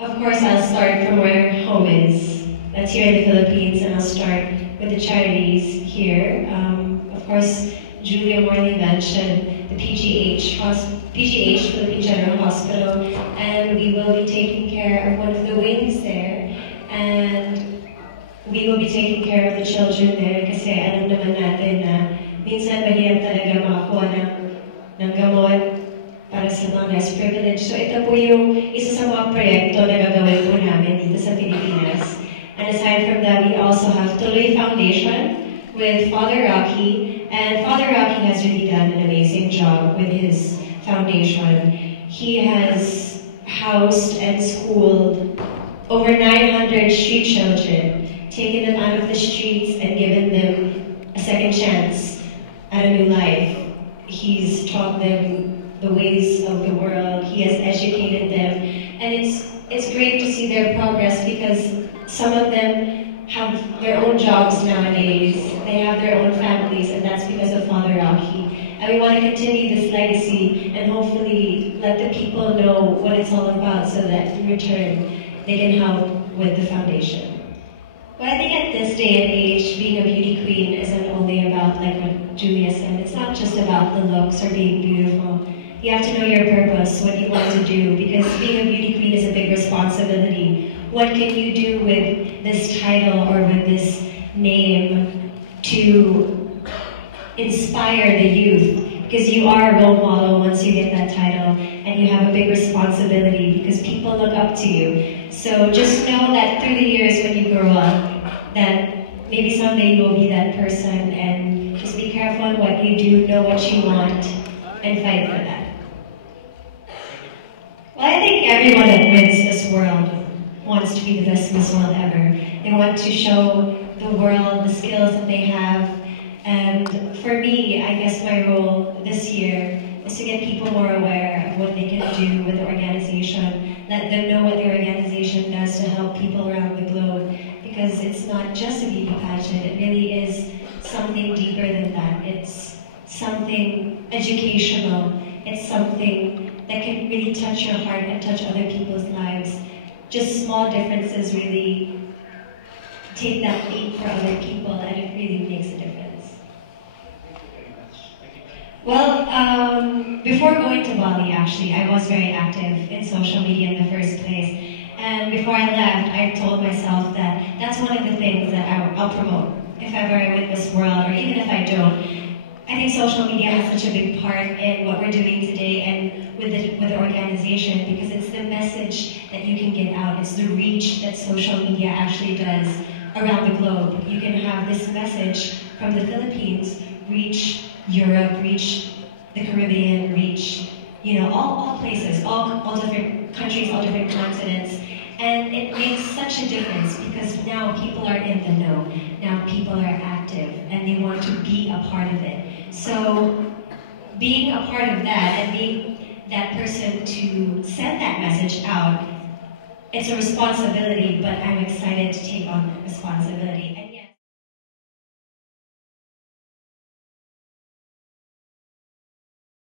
Of course, I'll start from where home is. That's here in the Philippines, and I'll start with the charities here. Of course, Julia Morley mentioned the PGH, Philippine General Hospital, and we will be taking care of one of the wings there. And we will be taking care of the children there kasi alam naman natin na minsan mahirap talaga makakuha ng gamot para sa mga less privileged. So ito po yung isa sa mga proyekto na gagawin po namin dito sa Pilipinas. And aside from that, we also have Tuloy Foundation with Father Rocky. And Father Rocky has really done an amazing job with his foundation. He has housed and schooled over 900 street children, taken them out of the streets and given them a second chance at a new life. He's taught them the ways of the world. He has educated them, and it's great to see their progress because some of them have their own jobs nowadays. They have their own families, and that's because of Father Rocky. And we want to continue this legacy and hopefully let the people know what it's all about so that in return they can help with the foundation. But I think at this day and age, being a beauty queen isn't only about, like what Julia said, it's not just about the looks or being beautiful. You have to know your purpose, what you want to do, because being a beauty queen is a big responsibility. What can you do with this title or with this name to inspire the youth? Because you are a role model once you get that title, and you have a big responsibility because people look up to you. So just know that through the years when you grow up, that maybe someday you will be that person, and just be careful on what you do, know what you want, and fight for that. Well, I think everyone that wins this world wants to be the best Miss World ever. They want to show the world the skills that they have. And for me, I guess my role this year is to get people more aware of what they can do with the organization, let them know what the organization does to help people around the globe. Because it's not just a beauty pageant, it really is something deeper than that. It's something educational. It's something that can really touch your heart and touch other people's lives. Just small differences really take that leap for other people, and it really makes a difference. Well, before going to Bali, actually, I was very active in social media in the first place. And before I left, I told myself that that's one of the things that I'll promote if ever I win Miss World, or even if I don't. I think social media has such a big part in what we're doing today and with the organization, because it's the message that you can get out. It's the reach that social media actually does around the globe. You can have this message from the Philippines reach Europe, reach the Caribbean, reach, all places, all different countries, all different continents. And it makes such a difference because now people are in the know. Now people are active and they want to be a part of it. So being a part of that and being that person to send that message out, it's a responsibility, but I'm excited to take on that responsibility.